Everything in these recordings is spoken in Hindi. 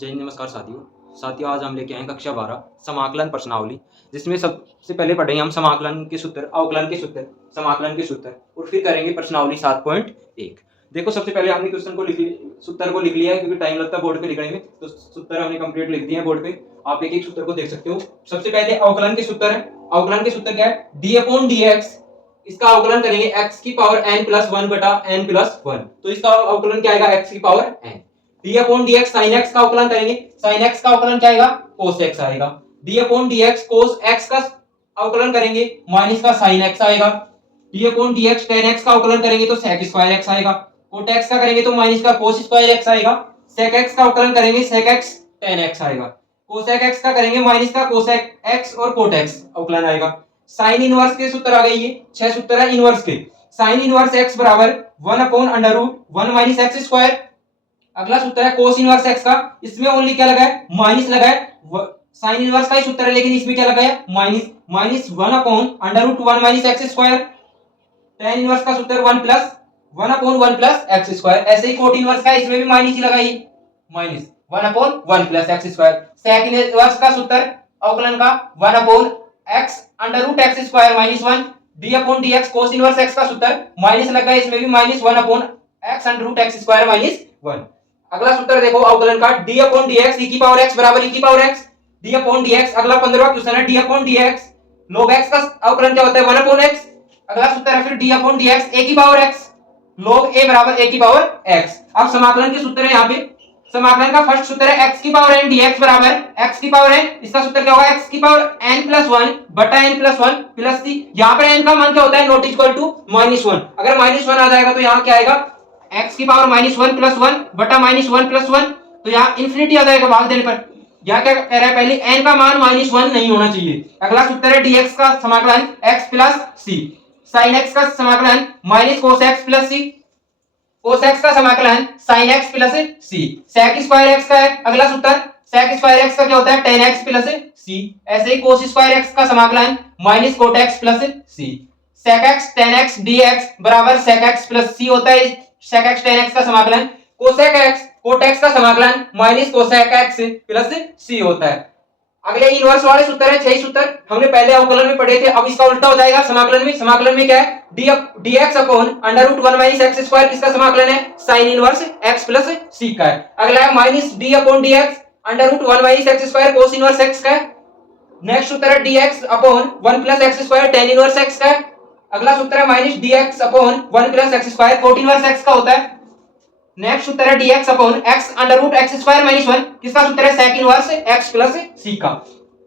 जय हिंद, नमस्कार साथियों आज हम लेके आए हैं कक्षा 12 समाकलन प्रश्नावली, जिसमें सबसे पहले पढ़ेंगे हम समाकलन के सूत्र, अवकलन के सूत्र, समाकलन के सूत्र और फिर करेंगे प्रश्नावली 7.1। देखो, सबसे पहले हमने क्वेश्चन को सूत्र को लिख लिया है, क्योंकि टाइम लगता है बोर्ड पे लिखने में, तो सूत्र हमने कंप्लीट लिख दिए हैं बोर्ड पे। आप एक एक सूत्र को देख सकते हो। सबसे पहले अवकलन के सूत्र है। अवकलन के सूत्र क्या है? d/dx। इसका अवकलन करेंगे x की पावर n+1 बटा n+1, तो इसका अवकलन क्या आएगा? x की power n। d/dx sin x का अवकलन करेंगे, sin x का अवकलन क्या आएगा? cos x आएगा। d/dx cos x का अवकलन करेंगे, माइनस का sin x आएगा। d/dx tan x का अवकलन करेंगे तो sec स्क्वायर x आएगा। cot x का करेंगे तो माइनस का cos स्क्वायर x आएगा। sec x का अवकलन करेंगे sec x tan x आएगा। cosec x का करेंगे माइनस का cosec x और cot x अवकलन आएगा। साइन इनवर्स के सूत्र आ गए, ये 6 सूत्र है इनवर्स के। साइन इनवर्स x बराबर 1/√1 माइनस एक्स स्क्वायर। अगला सूत्र है कोस इनवर्स x का, इसमें ओनली क्या लगा है? माइनस लगा है। साइन इनवर्स का ही सूत्र है, लेकिन इसमें क्या लगा है? Minus 1/√1 minus x square. tan inverse का सूत्र 1/1 प्लस एक्स स्क्वायर। ऐसे ही कोट इनवर्स का, इसमें भी माइनस ही लगाइए, minus 1/1 plus x square. Sec inverse का सूत्र अवकलन का 1/x स्क्वायर minus 1। d/dx cos inverse x का सूत्र माइनस लगा है, इसमें भी माइनस 1/x स्क्वायर माइनस 1। अगला सूत्र देखो अवकलन का, d/dx e की पावर x बराबर e की पावर x। d/dx अगला 15वां क्वेश्चन है। d/dx log x का अवकलन क्या होता है? 1/x। अगला सूत्र है फिर d/dx a की पावर x log a बराबर a की पावर x। अब समाकलन के सूत्र है, यहाँ पे समाकलन का फर्स्ट सूत्र है x की पावर n dx बराबर x की पावर n। इसका सूत्र क्या होगा? x की पावर n+1 बटा n+1 प्लस c। यहाँ पर n का मान क्या होता है? Not equal to -1। अगर -1 आ जाएगा तो यहाँ क्या आएगा? x की पावर -1 + 1 बटा -1 + 1, तो यहाँ इंफिनिटी आ जाएगा भाग देने पर। यहाँ क्या कह रहा है? पहले n का मान -1 नहीं होना चाहिए। अगला सूत्र है dx का समाकलन x plus c। sin x का समाकलन minus cos x plus c। cos x का समाकलन sin x plus c। sec square x का है अगला सूत्र। sec स्क्वायर x का क्या होता है? tan x plus c। ऐसे ही cos स्क्वायर x का समाकलन minus cot x plus c। sec x tan x dx बराबर sec x प्लस c होता है। sec x tan x का समाकलन cosec x cot x का समाकलन minus cosec x plus c होता है। अगले इनवर्स वाले सूत्र है, 6 सूत्र हमने पहले अवकलन में पढ़े थे। अब इसका उल्टा हो जाएगा समाकलन में। समाकलन में क्या है? dx/√1 माइनस एक्स स्क्वायर किसका समाकलन है? Sine inverse x plus c का है। अगला है minus d/dx √1 minus x square कोस इनवर्स x का है। नेक्स्ट सूत्र है dx/1 plus x square tan inverse x का है। अगला सूत्र है minus dx/1 plus x square cot inverse x का होता है। नेक्स्ट सूत्र है dx/x² माइनस 1 किसका सूत्र है? sec inverse x plus c का।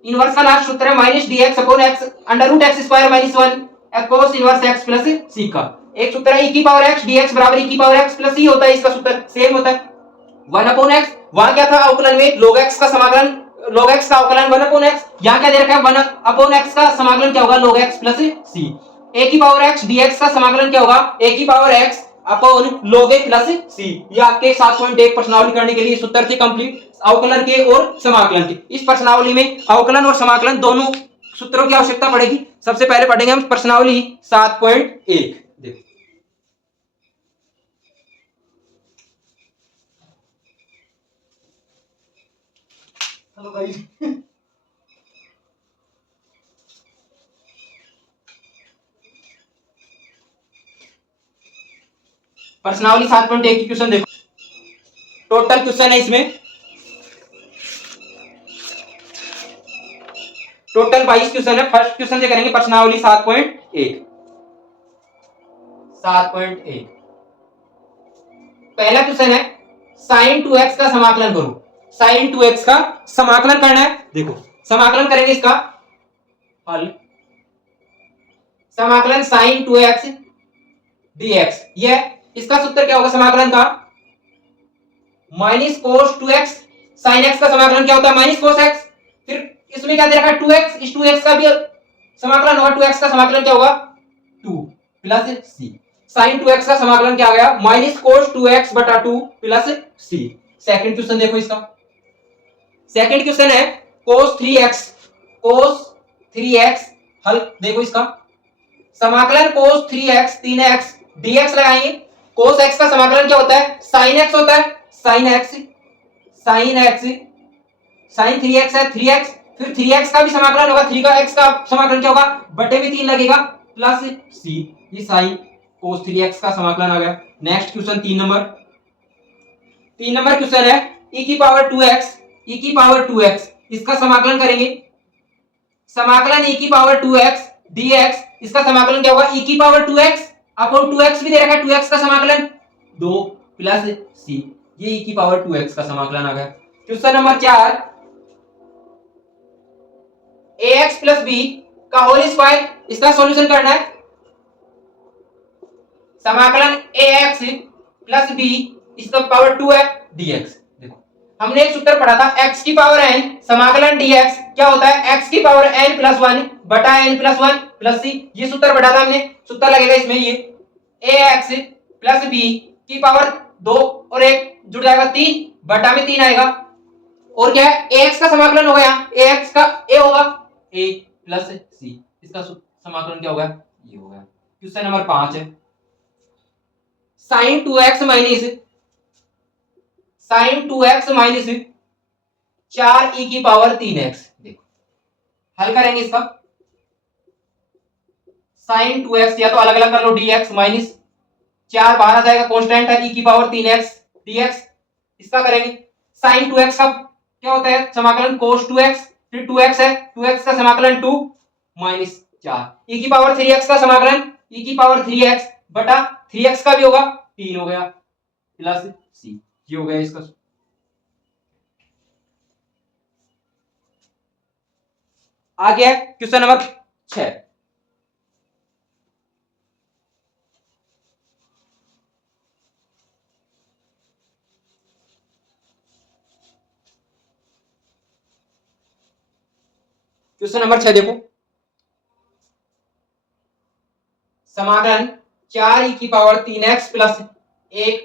इनवर्स का लास्ट सूत्र है minus dx/x² minus 1 cos inverse x plus c का। एक सूत्र है e की पावर x dx बराबर e की पावर x प्लस c होता है, इसका सूत्र सेम होता है 1/x। वहां क्या था अवकलन में? log x का समाकलन, log x का अवकलन 1/x। यहां क्या दे रखा है? 1/x का समाकलन क्या होगा? log x plus c। a की पावर x dx का समाकलन क्या होगा? a की power x upon log a plus c। ये आपके 7.1 प्रश्नावली करने के लिए सूत्र थे कंप्लीट, अवकलन के और समाकलन के। इस प्रश्नावली में अवकलन और समाकलन दोनों सूत्रों की आवश्यकता पड़ेगी। सबसे पहले पढ़ेंगे हम प्रश्नावली 7.1। देखो, हेलो गाइस, प्रश्नावली 7.1 की क्वेश्चन देखो। टोटल क्वेश्चन है इसमें, टोटल 22 क्वेश्चन है। फर्स्ट क्वेश्चन से करेंगे प्रश्नावली 7.1। पहला क्वेश्चन है sin 2x का समाकलन करो। sin 2x का समाकलन करना है। देखो, समाकलन करेंगे इसका हल। समाकलन sin 2x dx, यह इसका सूत्र क्या होगा समाकलन का? Minus cos 2x। sin x का समाकलन क्या होता है? Minus cos x। फिर इसमें क्या दे रखा है? 2x, इस 2x का भी समाकलन होगा। 2x का समाकलन क्या होगा? 2 प्लस c। sin 2x का समाकलन क्या आ गया? माइनस cos 2x बटा 2 प्लस c। सेकंड क्वेश्चन देखो इसका। सेकंड क्वेश्चन है cos 3x हल। देखो इसका समाकलन cos 3x 3x dx लगाएंगे। cos x का समाकलन क्या होता है? sin x होता है। sin sine x, sign 3x है 3x, फिर 3x का भी समाकलन होगा, 3 का x का समाकलन क्या होगा, बटे में 3 लगेगा प्लस c, ये साइन cos 3x का समाकलन आ गया। नेक्स्ट क्वेश्चन 3 नंबर क्वेश्चन है e की पावर 2x, इसका समाकलन करेंगे। समाकलन e की पावर 2x dx, इसका समाकलन क्या होगा, e की पावर 2x अपॉन 2x भी दे रखा है, 2x का समाकलन 2 प्लस c, ये e की पावर 2x का समाकलन आ गया। Question number 4, ax plus b का होल स्क्वायर, इसका सॉल्यूशन करना है। समाकलन ax प्लस b, इसका पावर 2 है dx। देखो हमने एक सूत्र पढ़ा था x की पावर n समाकलन dx क्या होता है, x की पावर n प्लस 1 बटा n प्लस 1 प्लस c, ये सूत्र पढ़ा था हमने। सूत्र लगेगा इसमें ये ax प्लस b की पावर 2 और 1 जुड़ जाएगा 3 बटा में 3 आएगा, और क्या है ax का समाकलन होगा, यहाँ ax का a होगा a प्लस c, इसका समाकलन क्या होगा, ये होगा। क्वेश्चन नंबर 5 है sin 2x माइनस 4 e की पावर 3x। देखो हल करेंगे इसका, sin 2x या तो अलग अलग कर लो dx माइनस 4 बाहर आ जाएगा, कांस्टेंट है e की पावर 3x dx, इसका करेंगे। sin 2x का क्या होता है समाकलन cos 2x, फिर 2x है 2x का समाकलन 2 माइनस 4 e की पावर 3x का समाकलन e की पावर 3x बटा 3x का भी होगा 3 हो गया प्लस c, ये हो गया इसका। आ गया क्वेश्चन नंबर 6, क्वेश्चन नंबर 6 देखो, समाकलन 4 e की पावर 3x प्लस 1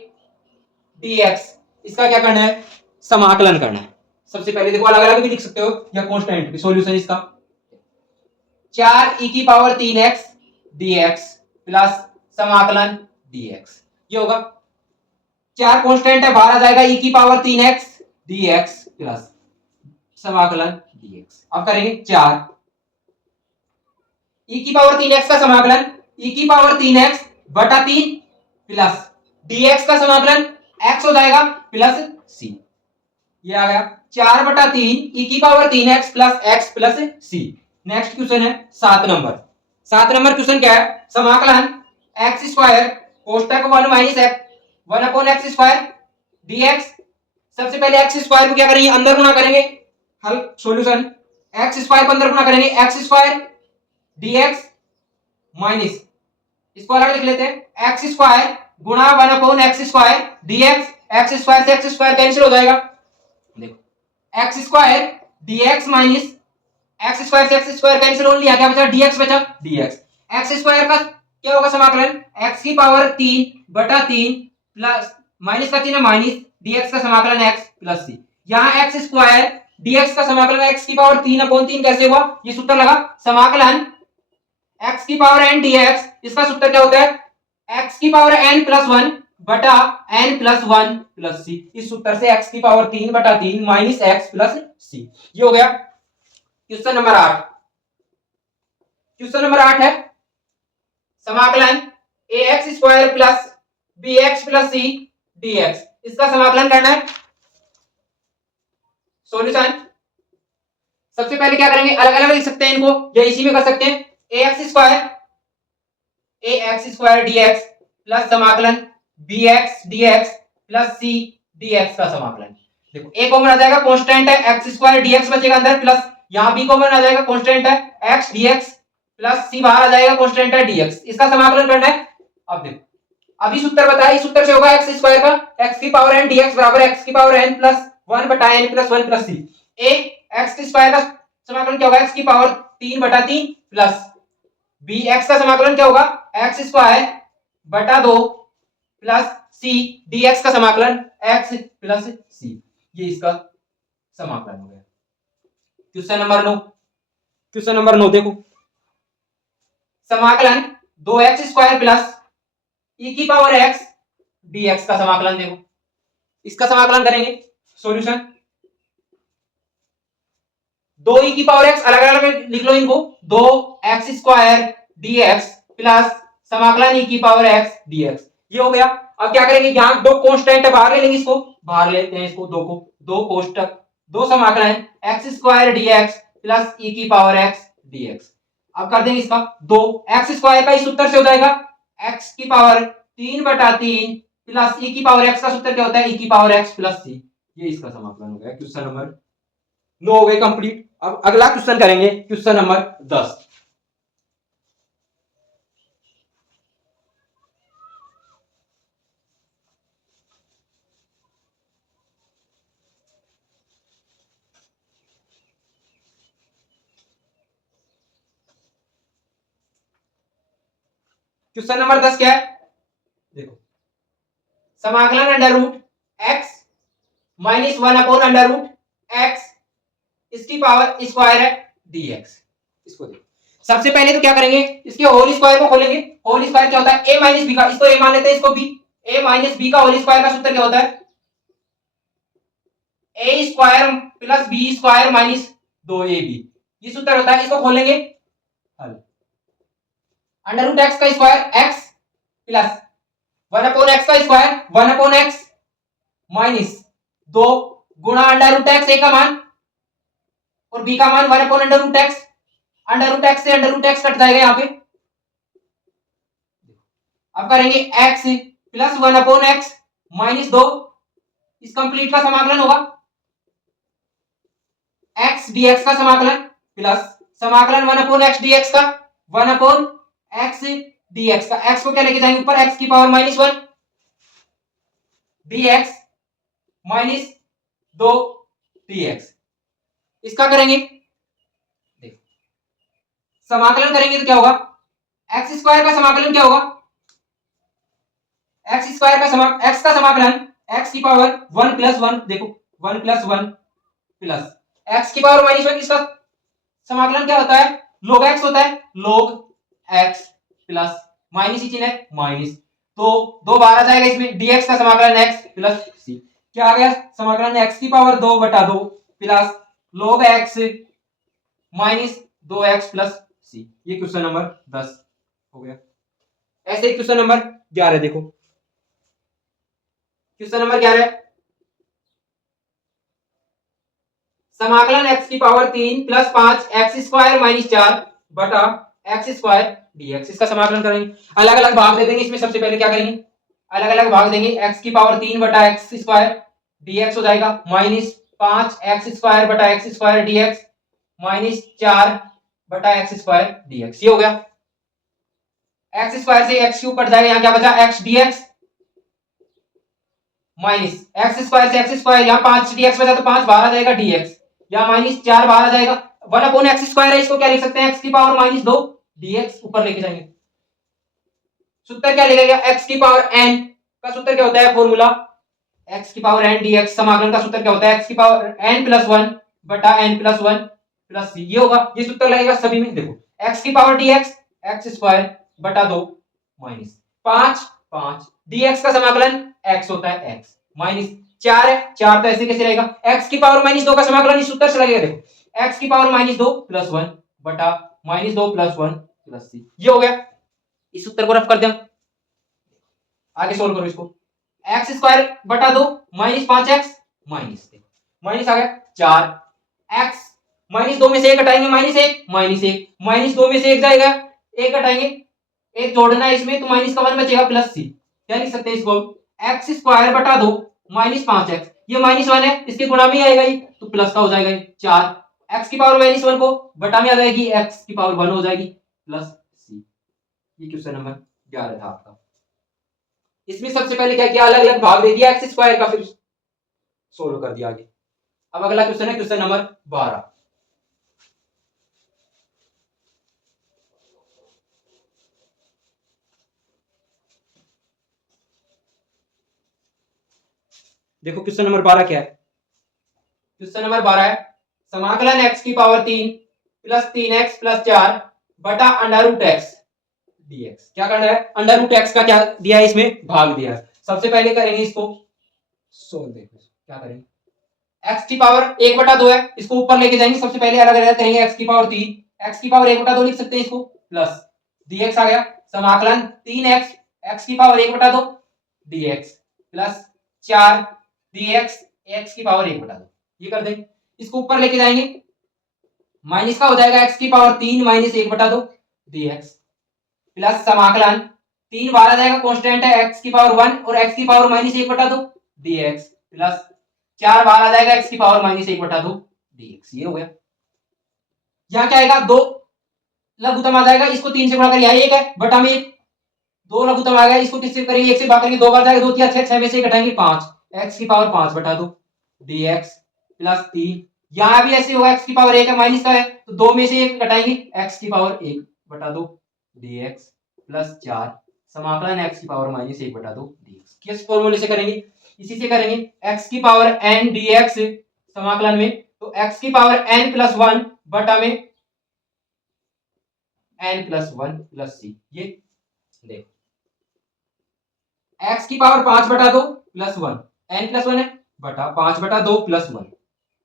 dx, इसका क्या करना है, समाकलन करना है। सबसे पहले देखो अलग अलग भी लिख सकते हो या कांस्टेंट भी, सॉल्यूशन इसका 4 e की पावर 3x dx प्लस समाकलन dx, ये होगा। 4 कांस्टेंट है बाहर आ जाएगा e की पावर 3x dx प्लस समाकलन dx। अब करेंगे 4 e की पावर 3x का समाकलन e की पावर 3x बटा 3 प्लस dx का समाकलन x हो जाएगा प्लस c, ये आ गया 4 बटा 3 e की power 3x plus x plus c। Next question है 7 नंबर क्वेश्चन क्या है, समाकलन x स्क्वायर कोष्टक 1 minus x 1 upon x square dx। सबसे पहले x स्क्वायर को क्या करेंगे, अंदर गुणा करेंगे, हल सॉल्यूशन x स्क्वायर को अंदर गुणा करेंगे, x स्क्वायर dx माइनस, इसको अलग लिख लेते हैं, x स्क्वायर गुणा 1 upon x square dx, x square से x स्क्वायर कैंसिल हो जाएगा। देखो x square dx minus x square से x स्क्वायर कैंसिल हो लिया, क्या बचा dx बचा dx। x स्क्वायर का क्या होगा समाकलन, x की पावर 3 बटा 3 प्लस माइनस का चिन्ह माइनस, dx का समाकलन x प्लस c। यहाँ x स्क्वायर dx का समाकलन x की पावर 3 अपॉन 3 कैसे हुआ, ये सूत्र लगा, समाकलन x की पावर n dx, इसका सूत्र क्या होता है x की पावर n प्लस 1 बटा n प्लस 1 प्लस c, इस सूत्र से x की पावर 3 बटा 3 माइनस x प्लस c, ये हो गया। क्वेश्चन नंबर 8 है समाकलन ax square plus bx plus c dx, इसका समाकलन करना है। सॉल्यूशन सबसे पहले क्या करेंगे, अलग अलग लिख सकते हैं इनको या इसी में कर सकते हैं, ax स्क्वायर dx प्लस समाकलन bx dx plus c dx का समाकलन। देखो a कॉमन आ जाएगा, कांस्टेंट है x स्क्वायर dx बचेगा अंदर, प्लस यहाँ b कॉमन आ जाएगा, कांस्टेंट है x dx प्लस c बाहर आ जाएगा, कांस्टेंट है dx, इसका समाकलन करना है। अब देखो अभी सूत्र बताया, इस सूत्र से होगा x स्क्वायर का x की पावर n dx बराबर x की पावर n प्लस 1 बटा n plus 1 plus c। a x square का समाकलन क्या होगा, x की पावर 3 बटा 3 प्लस b x का समाकलन क्या होगा, x स्क्वायर बटा 2 प्लस c dx का समाकलन x प्लस c, ये इसका समाकलन हो गया। क्वेश्चन नंबर 9 देखो, समाकलन 2x स्क्वायर प्लस e की पावर x dx का समाकलन देखो, इसका समाकलन करेंगे। सॉल्यूशन दो ई की पावर एक्स अलग अलग लिख लो इनको, दो एक्स स्क्वायर डीएक्स प्लस समाकलन ई की पावर एक्स डीएक्स, ये हो गया। अब क्या करेंगे, यहाँ दो कांस्टेंट बाहर ले लेंगे, इसको बाहर लेते हैं, इसको दो को, दो कोष्टक, दो समाकलन एक्स स्क्वायर डीएक्स प्लस ई की पावर एक्स डीएक्स। अब कर देंगे इसका दो, एक्स स्क्वायर का इस सूत्र से हो जाएगा एक्स की पावर 3/3 प्लस ई की पावर एक्स का सूत्र क्या होता है, ई की पावर एक्स प्लस सी। ये इसका समाकलन हो गया। क्वेश्चन नंबर 9 हो गए कंप्लीट। अब अगला क्वेश्चन करेंगे, क्वेश्चन नंबर 10। क्वेश्चन नंबर 10 क्या है, देखो, समाकलन under root x minus 1 under root x इसकी पावर स्क्वायर है डीएक्स। इसको देखो, सबसे पहले तो क्या करेंगे, इसके होल स्क्वायर को खोलेंगे। होल स्क्वायर क्या होता है, ए माइनस बी का, इसको ए मान लेते हैं, इसको बी। ए माइनस बी का होल स्क्वायर का सूत्र क्या होता है, A square plus B square minus 2ab, ये सूत्र होता है। इसको खोलेंगे, अंडर रूट एक्स का स्क्वायर एक्स प्लस 1/x का स्क्वायर 1/x माइनस 2 गुणा अंडर रूट एक्स, ए का मान और बी का मान 1/√x। अंडर रूट एक्स से अंडर रूट एक्स कट जाएगा यहाँ पे। अब करेंगे x प्लस 1/x माइनस 2, इस कंप्लीट का समाकलन होगा x dx का समाकलन प्लस समाकलन 1/x dx का 1/x dx का, x को क्या लेके जाएंगे ऊपर, x की पावर -1 dx माइनस 2 dx। इसका करेंगे, समाकलन करेंगे तो क्या होगा, एक्स स्क्वायर का समाकलन क्या होगा, एक्स स्क्वायर का एक्स का समाकलन एक्स की पावर 1 + 1, देखो 1 + 1 प्लस एक्स की पावर -1, इसका समाकलन क्या होता है, log x होता है, log x प्लस माइनस ही चिन्ह है माइनस, तो दो बाहर आ जाएगा इसमें, dx का समाकलन x प्लस c, क्या आ गया, समाकलन x की power 2/2 plus log x minus 2x plus c। ये क्वेश्चन नंबर 10 हो गया। ऐसे ही क्वेश्चन नंबर 11 देखो, क्वेश्चन नंबर 11, समाकलन x की power 3 plus 5 x square minus 4 बटा x स्क्वायर dx। इसका समाकलन करेंगे, अलग अलग भाग दे देंगे इसमें। सबसे पहले क्या करेंगे, अलग अलग भाग देंगे, x की पावर 3 बटा x स्क्वायर dx हो जाएगा माइनस 5 x स्क्वायर बटा x स्क्वायर dx माइनस 4 बटा x स्क्वायर dx। ये हो गया, x स्क्वायर से x क्यूब कट जाएगा, यहाँ क्या बचा x dx minus x square से x स्क्वायर, यहाँ 5 dx बचा तो 5 बाहर आ जाएगा dx, यहाँ माइनस 4 बाहर आ जाएगा, 1/x स्क्वायर है, इसको क्या लिख सकते हैं, x की पावर -2 dx ऊपर लेके जाएंगे। सूत्र क्या लिखेगा, x की पावर n का सूत्र क्या होता है, फॉर्मूला x की पावर n dx, समाकलन का सूत्र क्या होता है, x की पावर n + 1 बटा n + 1 प्लस c। ये होगा, ये सूत्र लगेगा सभी में। देखो x की पावर dx x स्क्वायर बटा 2 माइनस 5 dx का समाकलन x होता है x माइनस 4 है, 4 तो ऐसे कैसे रहेगा, x की पावर -2 का समाकलन इस सूत्र से लगेगा। देखो x की पावर -2 + 1 बटा -2 + 1 प्लस c। ये हो गया, इस सूत्र को रफ कर दें, आगे सोल्व करो इसको, एक्स स्क्वायर बटा 2 माइनस 5x माइनस, माइनस आ गया 4 x -2 में से 1 घटाएंगे -1 -1 -2 में से 1 जाएगा, 1 घटाएंगे 1 जोड़ना है इसमें, तो माइनस का 1 बचेगा प्लस c। क्या लिख सकते हैं इसको, एक्स स्क्वायर बटा 2 माइनस 5x, ये -1 है, इसके गुणा में ही आएगा ये, तो प्लस का हो जाएगा 4, x की पावर -1 को बटा में आ जाएगी, x की पावर 1 हो जाएगी प्लस c। ये क्वेश्चन नंबर 11 था आपका। इसमें सबसे पहले क्या किया, अलग अलग भाग दे दिया एक्स स्क्वायर का, फिर सोल्व कर दिया आगे। अब अगला क्वेश्चन है क्वेश्चन नंबर 12। देखो क्वेश्चन नंबर 12 क्या है, क्वेश्चन नंबर 12 है, समाकलन x की पावर 3 प्लस 3x प्लस 4 बटा √x dx। क्या करना है, √x का क्या दिया है, इसमें भाग दिया है। सबसे पहले करेंगे इसको सोल्व, देखो क्या करेंगे, एक्स की पावर 1/2 है, इसको ऊपर लेके जाएंगे, सबसे पहले अलग अलग करेंगे, एक्स की पावर 3, एक्स की पावर 1/2 लिख सकते हैं इसको, प्लस dx आ गया, समाकलन 3x एक्स की power 1/2 dx plus 4 dx x की पावर 1/2, ये कर देंगे, इसको ऊपर लेके जाएंगे, माइनस का हो जाएगा एक्स की पावर 3 माइनस 1/2 dx प्लस समाकलन 3 बार आ जाएगा, कांस्टेंट है एक्स की पावर 1 और एक्स की पावर माइनस 1/2 dx प्लस 4 बार आ जाएगा एक्स की पावर माइनस 1/2 dx, ये हो गया। यहाँ क्या आएगा, 2 लघुत्तम आ जाएगा, इसको 3 से गुणा करिए, यहाँ 1 है बटा में 1, 2 लघुत्तम आ गया, इसको किससे करेंगे, 1 से भाग करेंगे, 2 बार जाएगा, 2 3 6, 6 में से घटाएंगे 5, एक्स की पावर 5/2 dx प्लस 3, यहाँ भी ऐसे होगा, एक्स की पावर 1 है, माइनस का है तो 2 में से 1 घटाएंगे, एक्स की पावर 1/2 dx प्लस 4 समाकलन एक्स की पावर माइनस 1/2 dx, किस फॉर्मूले से करेंगे, इसी से करेंगे, एक्स की पावर n dx समाकलन में, तो एक्स की पावर n प्लस 1 बटा में n प्लस 1 प्लस c, ये देखो x की पावर 5/2 प्लस 1, n प्लस 1 है बटा 5/2 प्लस 1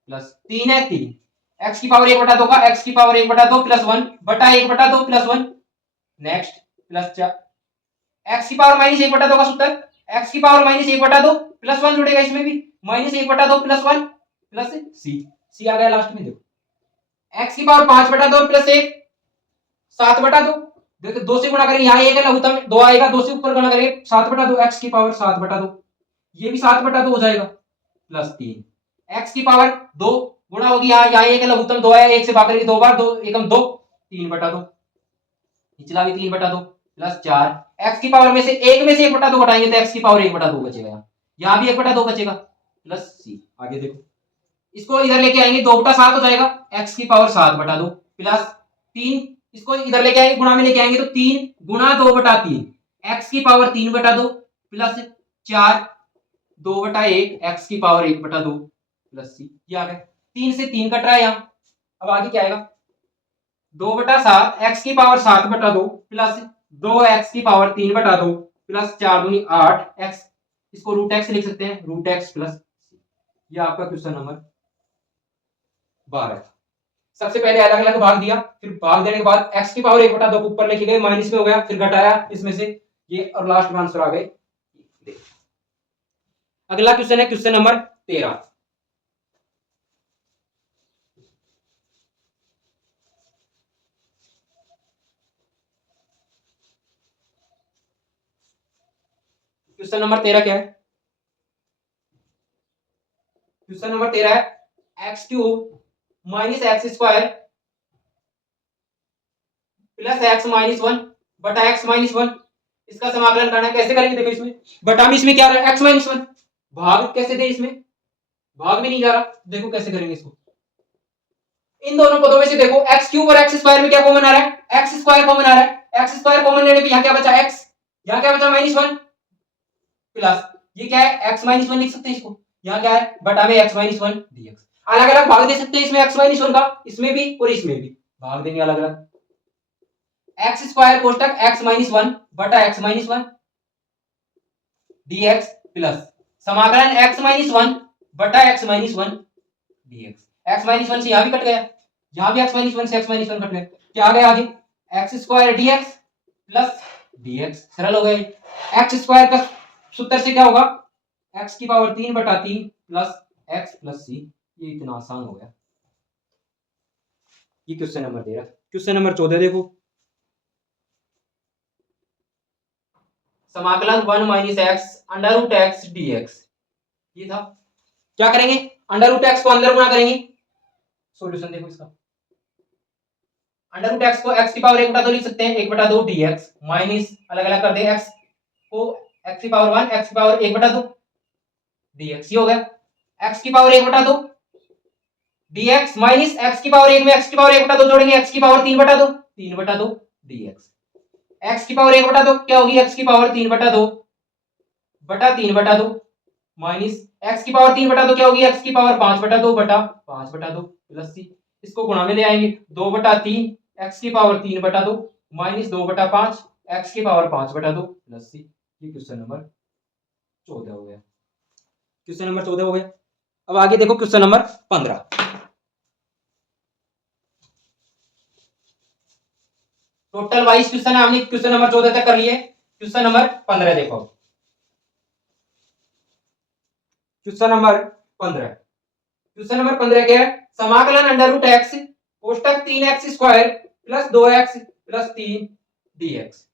प्लस 3 है 3, x की पावर 1/2 का x की पावर 1/2 प्लस 1 बटा 1/2 प्लस 1, नेक्स्ट प्लस 4, x की पावर माइनस 1/2 का सूत्र, x की पावर माइनस 1/2 प्लस 1 जुड़ेगा इसमें भी, माइनस 1/2 प्लस 1 प्लस c आ गया लास्ट में, देखो x की पावर 5/2 प्लस 1 7/2, देखो 2 से गुणा करेंगे, यहाँ 1 है लघुत्तम 2 आएगा, 2 से ऊपर गुणा करेंगे 7/2, x की पावर 7/2, ये भी 7/2 हो जाएगा, प्लस 3 x की पावर 2 गुणा होगी, यहाँ 1 है लघुत्तम 2 आया, 1 से भाग करेंगे 2 बार, 2 एकम 2 3/2, निचला भी 3/2 प्लस 4, x की पावर में से 1 में से 1/2 घटाएंगे तो x की पावर 1/2 बचेगा, यहाँ भी 1/2 बचेगा, प्लस c, आगे देखो इसको इधर लेके आएंगे, 2/7 हो जाएगा, x की पावर 7/2 प्लस 3, इसको इधर लेके आएंगे, गुणा में लेके आएंगे तो 3 गुणा 2/3, x की पावर 3/2 प्लस 4 2/1 x की पावर 1/2 प्लस c, ये आ गया, 3 से 3 कट रहा है यहाँ, अब आगे क्या आएगा, 2/7 x की पावर 7/2 प्लस 2 x की पावर 3/2 प्लस 4 दूनी 8 x, इसको रूट x लिख सकते हैं, रूट x प्लस c, ये आपका क्वेश्चन नंबर 12। सबसे पहले अलग अलग भाग दिया, फिर भाग देने के बाद x की पावर 1/2 को ऊपर लेके गए, माइनस में हो गया, फिर घटाया इसमें से, ये और लास्ट में आंसर आ गए। अगला क्वेश्चन है क्वेश्चन नंबर 13। क्वेश्चन नंबर 13 क्या है, क्वेश्चन नंबर 13 है x³ minus x² plus x minus 1 बटा x माइनस 1, इसका समाकलन करना है, कैसे करेंगे, देखो इसमें बटा में इसमें क्या रहा है x माइनस 1, भाग कैसे दे, इसमें भाग में नहीं जा रहा, देखो कैसे करेंगे इसको, इन दोनों पदों में से देखो x³ और x² में क्या कॉमन आ रहा है, x² कॉमन आ रहा है, x² कॉमन लेने पे यहाँ क्या बचा x, यहाँ क्या बचा माइनस 1 प्लस ये क्या है x माइनस 1 लिख सकते हैं इसको, यहाँ क्या है बटा में x माइनस 1 dx, अलग अलग भाग दे सकते हैं इसमें x माइनस 1 का, इसमें भी और इसमें भी भाग देंगे अलग अलग, x² कोष्टक x माइनस 1 बटा x माइनस 1 dx प्लस समाकलन x माइनस 1 बटा x minus 1 dx, x minus 1 से यहाँ भी कट गया, यहाँ भी x माइनस 1 से x माइनस 1 कट गया, क्या आ गया आगे x² dx प्लस dx, सरल हो गया, x² का सूत्र से क्या होगा x की power 3/3 plus x plus c, ये इतना आसान हो गया, ये क्वेश्चन नंबर 13। क्वेश्चन नंबर 14 देखो, समाकलन 1 minus x under root x dx, ये था, क्या करेंगे अंडर रूट x को अंदर गुणा करेंगे, सॉल्यूशन देखो इसका, अंडर रूट x को x की पावर 1/2 लिख सकते हैं, 1/2 dx माइनस अलग अलग कर दे x को x की पावर 1 x की पावर 1/2 dx, ये हो गया x की पावर 1/2 dx माइनस x की पावर 1 में x की पावर 1/2 जोड़ेंगे, x की पावर 3/2 dx, x की पावर 1/2 क्या होगी, x की पावर 3/2 बटा 3/2 माइनस x की पावर 3/2 क्या होगी, x की पावर 5/2 बटा 5/2 प्लस c, इसको गुणा में ले आएंगे, 2/3 x की पावर 3/2 माइनस 2/5 x की पावर 5/2 प्लस c, ये क्वेश्चन नंबर 14 हो गया, क्वेश्चन नंबर 14 हो गया। अब आगे देखो क्वेश्चन नंबर 15। टोटल 22 क्वेश्चन है, हमने क्वेश्चन नंबर 14 तक कर लिए। क्वेश्चन नंबर 15 देखो। क्वेश्चन नंबर 15, क्वेश्चन नंबर 15 क्या है? समाकलन अंडर रूट एक्स कोष्टक 3x² plus 2x plus 3 dx।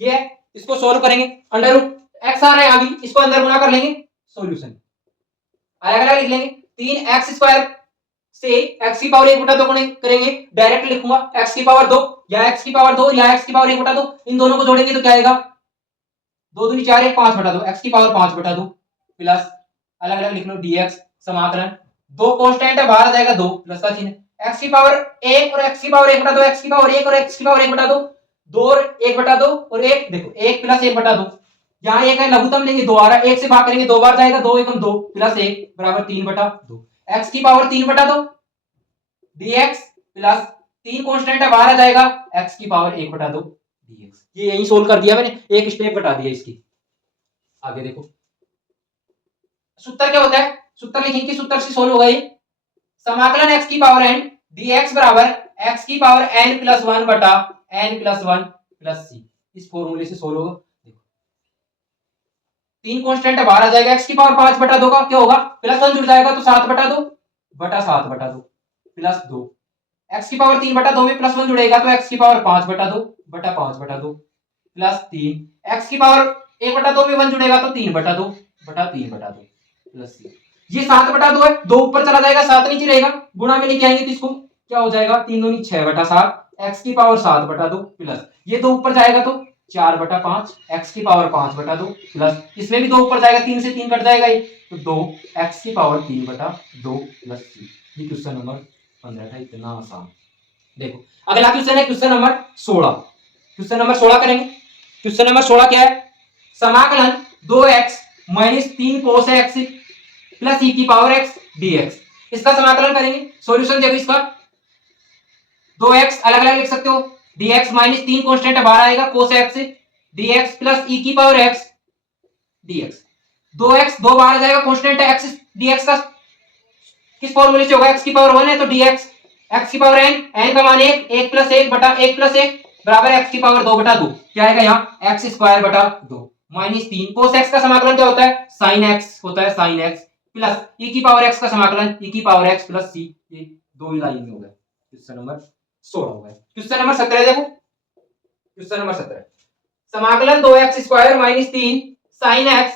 ये है, इसको सोल्व करेंगे। अंडर रूट एक्स आ रहा है अभी, इसको अंदर गुना कर लेंगे, सॉल्यूशन अलग अलग लिख लेंगे। 3x² से x की पावर 1/2 को करेंगे, डायरेक्ट लिखूंगा x की पावर 2 या x की पावर 2 या x की पावर 1/2। इन दोनों को जोड़ेंगे तो क्या आएगा? 2 दूनी 4 1 5/2, x की पावर 5/2 प्लस अलग अलग लिख लो dx। समाकलन दो कांस्टेंट है, बाहर आ जाएगा 2 प्लस का चिन्ह, x की पावर 1 और x की पावर 1/2, x की पावर 1 और x की पावर 1/2, 2 और 1/2 और 1 देखो 1 प्लस 1/2। यहाँ एक है लघुत्तम लेंगे 2 आ रहा है, 1 से भाग करेंगे 2 बार जाएगा, 2 एकम 2 प्लस 1 बराबर 3/2। x की पावर 3/2 dx प्लस 3 कांस्टेंट है, बाहर आ जाएगा x की पावर 1/2 dx। ये यही सोल्व कर दिया मैंने, एक स्टेप घटा दिया इसकी। आगे देखो सूत्र क्या होता है, सूत्र लिखेंगे, सूत्र से सोल्व होगा ये। समाकलन x की पावर n dx बराबर x की पावर n प्लस 1 बटा n प्लस 1 प्लस c। इस फॉर्मूले से सोल्व होगा। देखो 3 कांस्टेंट है, बाहर आ जाएगा, x की पावर 5/2 का क्या होगा? प्लस 1 जुड़ जाएगा तो 7/2 बटा 7/2 प्लस 2। x की पावर 3/2 में प्लस 1 जुड़ेगा तो x की पावर 5/2 बटा 5/2 प्लस 3। x की पावर 1/2 में 1 जुड़ेगा तो 3/2 बटा 3/2 प्लस c। ये 7/2 है, 2 ऊपर चला जाएगा, 7 नीचे रहेगा, गुणा में लेके आएंगे तो इसको क्या हो जाएगा? 3 दूनी 6/7, x की पावर 7/2 प्लस ये 2 ऊपर जाएगा तो 4/5, x की पावर 5/2 प्लस इसमें भी 2 ऊपर जाएगा, 3 से 3 कट जाएगा ये तो 2, x की पावर 3/2 प्लस c। ये क्वेश्चन नंबर 15 था, इतना आसान। देखो अगला क्वेश्चन है क्वेश्चन नंबर 16। क्वेश्चन नंबर 16 करेंगे। क्वेश्चन नंबर 16 क्या है? समाकलन 2x माइनस 3 कोस x प्लस e की पावर x dx। इसका समाकलन करेंगे, सॉल्यूशन देखो इसका 2x अलग अलग लिख सकते हो, dx माइनस 3 कांस्टेंट है, बाहर आएगा कोस x dx प्लस e की पावर x dx। 2x 2 बाहर आ जाएगा, कांस्टेंट है x dx का किस फॉर्मूले से होगा? x की पावर 1 है तो dx, x की पावर n, n का मान 1, 1 प्लस 1 बटा 1 प्लस 1 बराबर x की पावर 2/2। क्या आएगा यहाँ? x²/2 माइनस 3 कोस x का समाकलन क्या होता है? साइन x होता है, साइन x प्लस e की पावर x का समाकलन e की पावर x प्लस c। ये दो ही लाइन में हो गया। क्वेश्चन नंबर 16 हो गया। क्वेश्चन नंबर 17 देखो। क्वेश्चन नंबर 17 समाकलन 2x² minus 3 sine x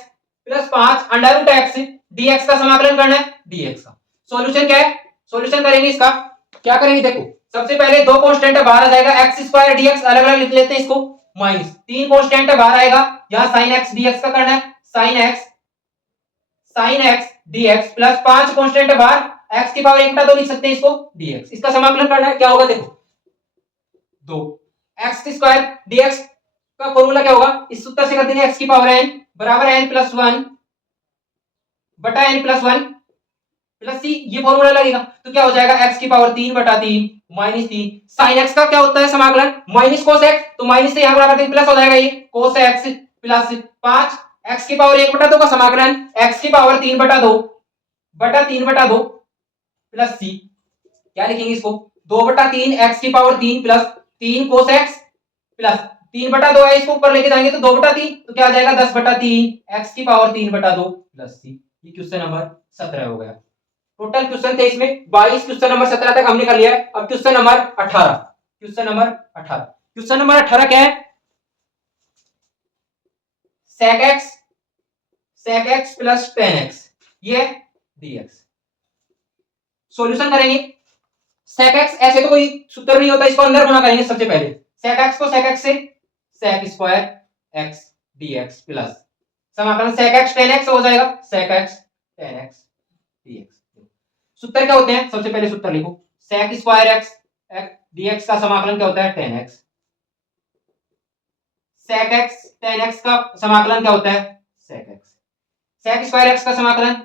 plus 5 under root x dx का समाकलन करना है, dx का सॉल्यूशन क्या है? सॉल्यूशन करेंगे इसका, क्या करेंगे देखो, सबसे पहले दो कांस्टेंट है, बाहर आ जाएगा x² dx, अलग अलग लिख लेते हैं इसको, माइनस 3 कांस्टेंट है, बाहर आएगा, यहां sin x dx का करना है, sin x dx plus 5 constant है बाहर, x की पावर 1/2 लिख सकते हैं इसको dx। इसका समाकलन करना है, क्या होगा देखो 2x² dx का फॉर्मूला क्या होगा? इस सूत्र से कर देंगे x की पावर n बराबर n प्लस 1 बटा n प्लस 1 प्लस c। ये फॉर्मूला लगेगा तो क्या हो जाएगा? x की पावर 3/3 माइनस 3 sin x का क्या होता है समाकलन? माइनस कोस x, तो माइनस से यहां बराबर प्लस हो जाएगा, ये कोस x प्लस 5 x की पावर 1/2 का समाकलन x की पावर 3/2 बटा 3/2 प्लस c। क्या लिखेंगे इसको? 2/3 x की पावर 3 प्लस 3 कोस x प्लस 3/2 है, इसको ऊपर लेके जाएंगे तो 2/3 तो क्या आ जाएगा? 10/3 x की पावर 3/2 प्लस c। ये क्वेश्चन नंबर 17 हो गया। टोटल क्वेश्चन थे इसमें 22, क्वेश्चन नंबर 17 तक हमने कर लिया है। अब question number 18। Question number 18, question number 18 क्या है? sec x plus tan x ये dx। सॉल्यूशन करेंगे, sec x ऐसे तो कोई सूत्र नहीं होता, इसको अंदर गुणा करेंगे सबसे पहले, sec x को sec x से sec² x dx प्लस समाकलन sec x tan x हो जाएगा, sec x tan x dx। सूत्र क्या होते हैं? सबसे पहले सूत्र लिखो, sec² x dx का समाकलन क्या होता है? tan x। sec x tan x का समाकलन क्या होता है? sec x। sec² x का समाकलन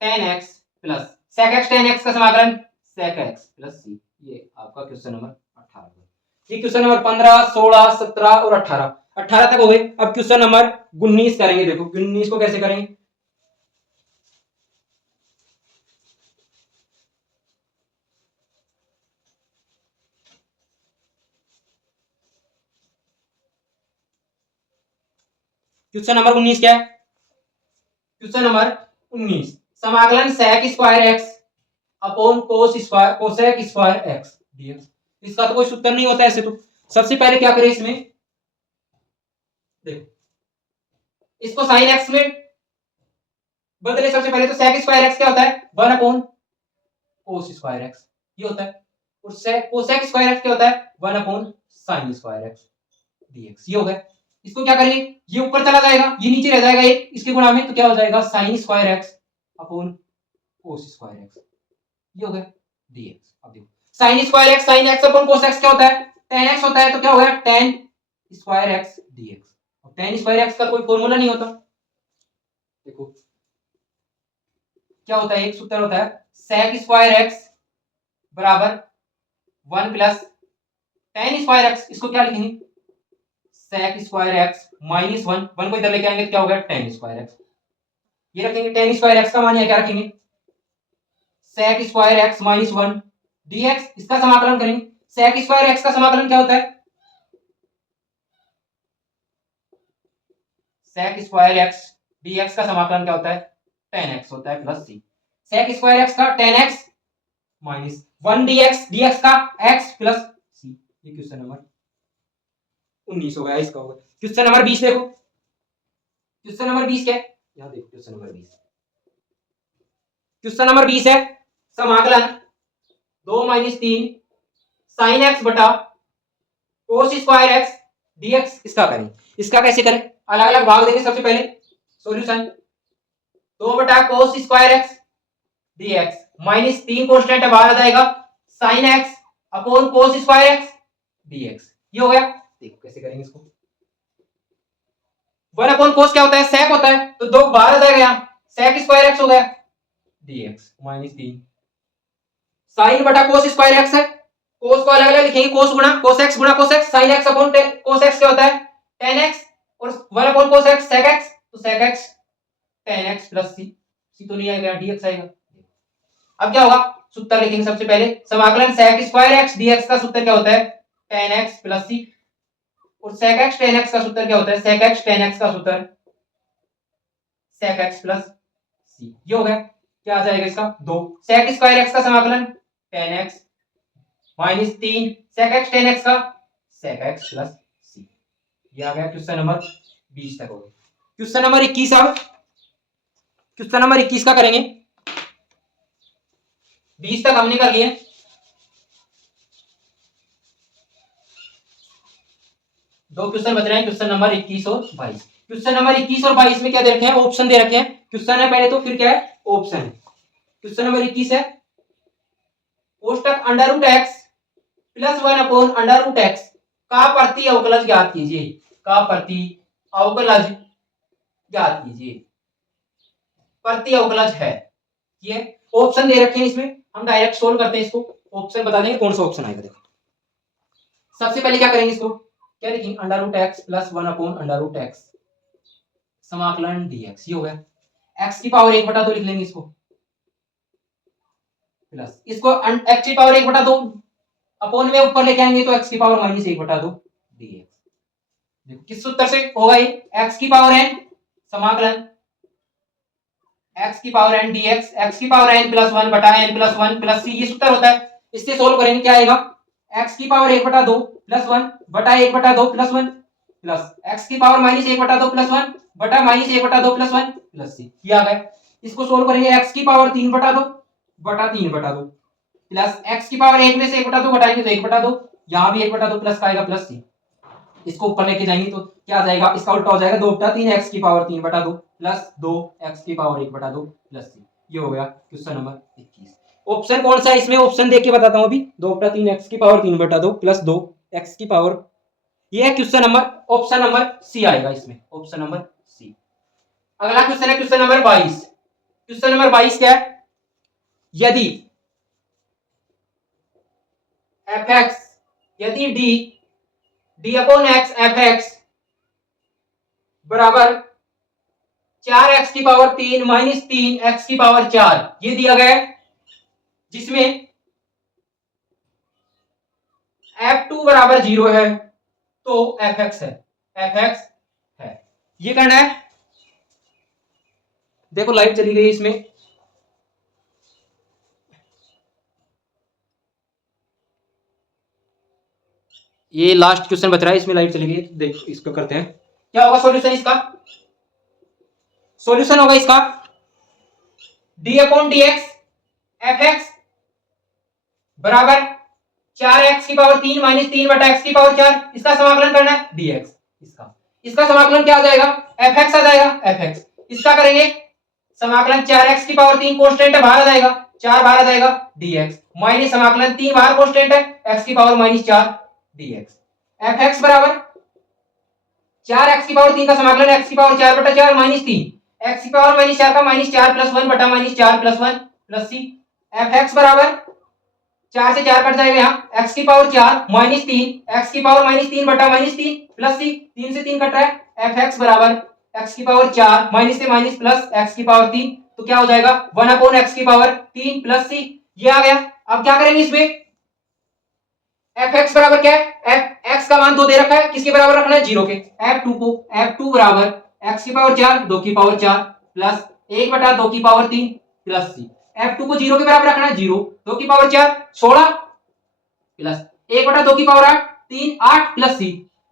tan x plus sec x tan x का समाकलन sec x प्लस c। ये आपका क्वेश्चन नंबर 18। ये क्वेश्चन नंबर 15, 16, 17 और 18 तक हो गए। अब क्वेश्चन नंबर 19 करेंगे। देखो 19 को कैसे करेंगे? क्वेश्चन नंबर 19 क्या है? क्वेश्चन नंबर 19, समाकलन sec square x upon cos square cosec square x dx. इसका तो कोई सूत्र नहीं होता ऐसे तो। सबसे पहले क्या करें इसमें, देखो इसको साइन एक्स में बदले। सबसे पहले तो sec स्क्वायर एक्स क्या होता है? 1 अपॉन कोस स्क्वायर एक्स, ये होता है। और कोसेक स्क्वायर एक्स क्या होता है? 1 upon sine square x dx, ये हो गया। इसको क्या करेंगे, ये ऊपर चला जाएगा, ये नीचे रह जाएगा एक इसके गुणा में, तो क्या हो जाएगा? Sign square x upon cos square x, ये हो गया डीएक्स। अब देखो sign square x sign x upon cos x क्या होता है? tan x होता है, तो क्या हो गया? tan square x dx. अब tan स्क्वायर एक्स का कोई फॉर्मूला नहीं होता। देखो क्या होता है, एक सूत्र होता है sec स्क्वायर एक्स बराबर 1 प्लस tan स्क्वायर एक्स। इसको क्या लिखेंगे? sec स्क्वायर एक्स माइनस 1, 1 को इधर लेके आएंगे तो क्या होगा? tan square x. ये रखेंगे tan स्क्वायर एक्स का मान यहाँ क्या रखेंगे? sec square x minus 1 dx। इसका समाकलन करेंगे। sec स्क्वायर एक्स का समाकलन क्या होता है? sec स्क्वायर एक्स dx का समाकलन क्या होता है? tan x होता है plus c। sec square x का tan x minus 1 dx, dx का x प्लस c। ये क्वेश्चन नंबर 19 हो गया, इसका होगा। क्वेश्चन नंबर 20 देखो। क्वेश्चन नंबर 20 क्या है? यहां देखो क्वेश्चन नंबर 20। क्वेश्चन नंबर 20 है समाकलन 2 माइनस 3 साइन एक्स बटा कोस स्क्वायर एक्स डीएक्स। इसका करें। इसका कैसे करें? अलग अलग भाग देंगे। सबसे पहले सॉल्यूशन 2 बटा cos square x dx minus 3 constant बाहर आ जाएगा sine x upon cos square x dx, ये हो गया। देखो कैसे करेंगे इसको। 1 अपॉन कोस क्या होता है? सेक होता है, तो 2 बाहर आ जाएगा, यहां सेक स्क्वायर एक्स हो गया डीएक्स माइनस 3 साइन बटा कोस स्क्वायर एक्स है। कोस को अलग अलग लिखेंगे, कोस गुणा cos x sign x upon cos x क्या होता है? tan x और 1 upon cos x sec x, तो sec x tan x plus c। c तो नहीं आएगा, dx आएगा। अब क्या होगा? सूत्र लिखेंगे। सबसे पहले समाकलन sec स्क्वायर x dx का सूत्र क्या होता है? tan x plus c। और sec x tan x का सूत्र क्या होता है? sec x tan x का सूत्र sec x प्लस c, ये हो गया। क्या आ जाएगा इसका? 2 sec स्क्वायर x का समाकलन tan x minus 3 sec x tan x का sec x प्लस c, ये आ गया। क्वेश्चन नंबर 20 तक हो गया। क्वेश्चन नंबर 21 अब क्वेश्चन नंबर 21 का करेंगे। 20 तक हमने कर लिए। दो क्वेश्चन बच रहे हैं, क्वेश्चन नंबर 21 और 22। क्वेश्चन नंबर 21 और 22 में क्या दे रखे हैं? ऑप्शन दे रखे हैं। क्वेश्चन है पहले तो, फिर क्या है? ऑप्शन है। क्वेश्चन नंबर 21 है कोष्टक under root x plus 1 upon under root X का प्रति अवकलज ज्ञात कीजिए। का प्रति अवकलज ज्ञात कीजिए। प्रति अवकलज है ये। ऑप्शन दे रखे हैं इसमें, हम डायरेक्ट सोल्व करते हैं इसको। ऑप्शन बता देंगे कौन सा ऑप्शन आएगा। देखो सबसे पहले क्या करेंगे, इसको क्या लिखेंगे? Under root x plus 1 upon under root x समाकलन डीएक्स, ये हो गया। एक्स की पावर 1/2 लिख लेंगे इसको, प्लस इसको एक्स की पावर 1/2 अपॉन में ऊपर लेके आएंगे तो एक्स की पावर माइनस 1/2 डीएक्स। देखो किस सूत्र से होगा ये? एक्स की पावर एन समाकलन एक्स की पावर एन डीएक्स, एक्स की पावर एन प्लस 1 बटा एन प्लस 1 प्लस सी, ये सूत्र होता है। इससे सोल्व करेंगे, क्या आएगा? एक्स की पावर 1/2 प्लस 1 बटा 1/2 प्लस 1 प्लस एक्स की पावर माइनस 1/2 प्लस 1 बटा माइनस 1/2 प्लस 1 प्लस सी, ये आ गया। इसको सोल्व करेंगे, एक्स की पावर 3/2 बटा 3/2 प्लस एक्स की पावर 1 में से 1/2 घटाएंगे तो 1/2, यहां भी 1/2 प्लस का आएगा प्लस सी। इसको ऊपर लेके जाएंगे तो क्या आ जाएगा? इसका उल्टा हो जाएगा, 2/3 एक्स की पावर 3/2 प्लस 2 एक्स की पावर 1/2 प्लस सी, ये हो गया क्वेश्चन नंबर 21। ऑप्शन कौन सा है इसमें? ऑप्शन देख के बताता हूं अभी। 2/3 एक्स की पावर 3/2 प्लस 2 एक्स की पावर, ये है question number, option number C आएगा इसमें, ऑप्शन नंबर सी। अगला क्वेश्चन है क्वेश्चन नंबर 22। क्वेश्चन नंबर 22 क्या है? यदि एफ एक्स, यदि D upon x F x बराबर 4x की पावर 3 माइनस 3 एक्स की पावर 4 ये दिया गया है, जिसमें f2 बराबर 0 है, तो fx है, fx है। ये करना है। देखो लाइट चली गई इसमें, ये लास्ट क्वेश्चन बच रहा है, इसमें लाइट चली गई। देख इसको करते हैं, क्या होगा सॉल्यूशन इसका? सॉल्यूशन होगा इसका D upon D x F x बराबर 4x³ माइनस 3/x⁴। इसका समाकलन करना है dx। इसका समाकलन क्या आ जाएगा? fx आ जाएगा, fx। इसका करेंगे समाकलन 4x³ कांस्टेंट है, बाहर आ जाएगा, 4 बाहर आ जाएगा, dx माइनस समाकलन 3 बाहर कांस्टेंट है, x⁻⁻4 dx। fx बराबर 4x³ का समाकलन x⁴/4 माइनस 3, x⁻⁻4 का -4 + 1 बटा -4 + 1 प्लस c। fx बराबर 4 से 4 कट जाएगा, यहाँ x⁴ माइनस 3, x⁻⁻3 बटा -3 प्लस c। 3 से 3 कट रहा है, fx बराबर x⁴ माइनस से माइनस प्लस x⁻3, तो क्या हो जाएगा 1/x⁻3 प्लस c। ये आ गया। अब क्या करेंगे इसमें? fx बराबर क्या है? x का मान 2 दे रखा है, किसके बराबर रखना है? 0 के। f2 बराबर x⁴ 2/4 plus 1/2/3 plus c। f2 को 0 के बराबर रखना है, 0 2/4 16 प्लस 1/2/8 3 8 प्लस c।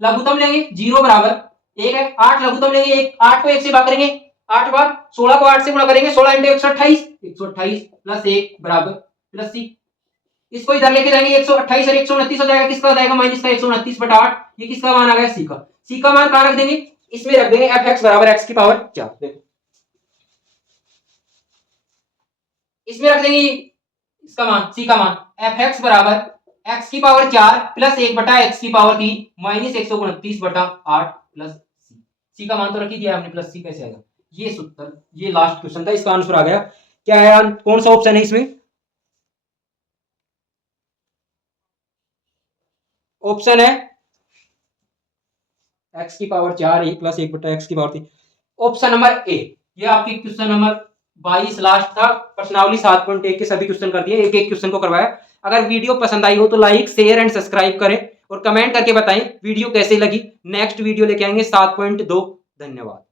लघुत्तम लेंगे, 0 बराबर 1 है, 8 लघुत्तम लेंगे, 8 को 1 से भाग करेंगे 8 बार, 16 को 8 से गुणा करेंगे, 16 × 128 128 प्लस 1 बराबर प्लस c। इसको इधर लेके जाएंगे, 128 और 129 हो जाएगा, किसका हो जाएगा? माइनस का 129/8। ये किसका मान आ गया? c का। c का मान कहां रख देंगे? इसमें रख देंगे, fx बराबर x⁴ देखो इसमें रख देंगे इसका मान, c का मान fx बराबर x⁴ plus 1/x⁴3 minus 129/8 plus c। c का मान तो रख ही दिया हमने, प्लस c कैसे आएगा? ये सूत्र, ये लास्ट क्वेश्चन था, इसका आंसर आ गया। क्या है, कौन सा ऑप्शन है इसमें? ऑप्शन है x⁴ 1 plus 1/x⁴3, option number A. ये आपकी क्वेश्चन नंबर 22 लास्ट था। प्रश्नावली 7.1 के सभी क्वेश्चन कर दिए, एक एक क्वेश्चन को करवाया। अगर वीडियो पसंद आई हो तो लाइक शेयर एंड सब्सक्राइब करें और कमेंट करके बताएं वीडियो कैसे लगी। नेक्स्ट वीडियो लेके आएंगे 7.2। धन्यवाद।